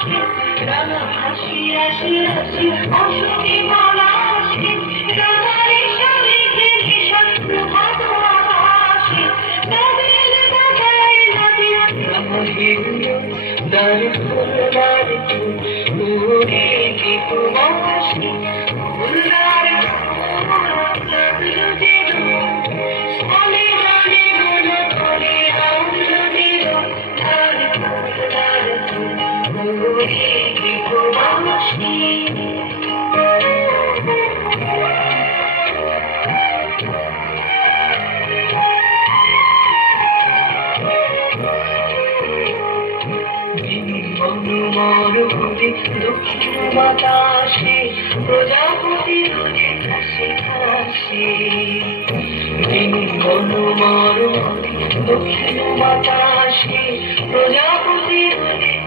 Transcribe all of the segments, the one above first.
রাঙা হাসি রাশি রাশি অসুখী পলাশে রাঙারি স্বামীকে নিশা প্রভাত আকাশে তাদের দেখায় নদিয়া আমার হিন্দু দার ফুল দার ফুল উড়ে দীপবাসী ফুলদার দক্ষিণ বাতাসে প্রজাপতি হাসি হাসি দক্ষিণ বাতাসে প্রজাপতি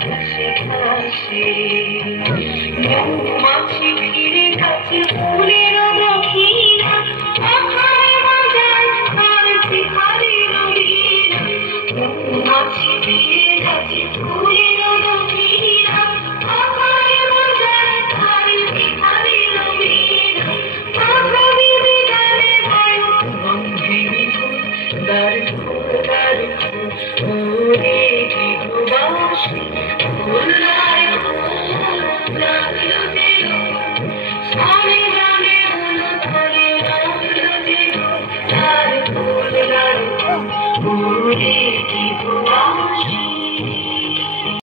হাসি হাসি মৌমাছি ফিরে কাছে ফুলে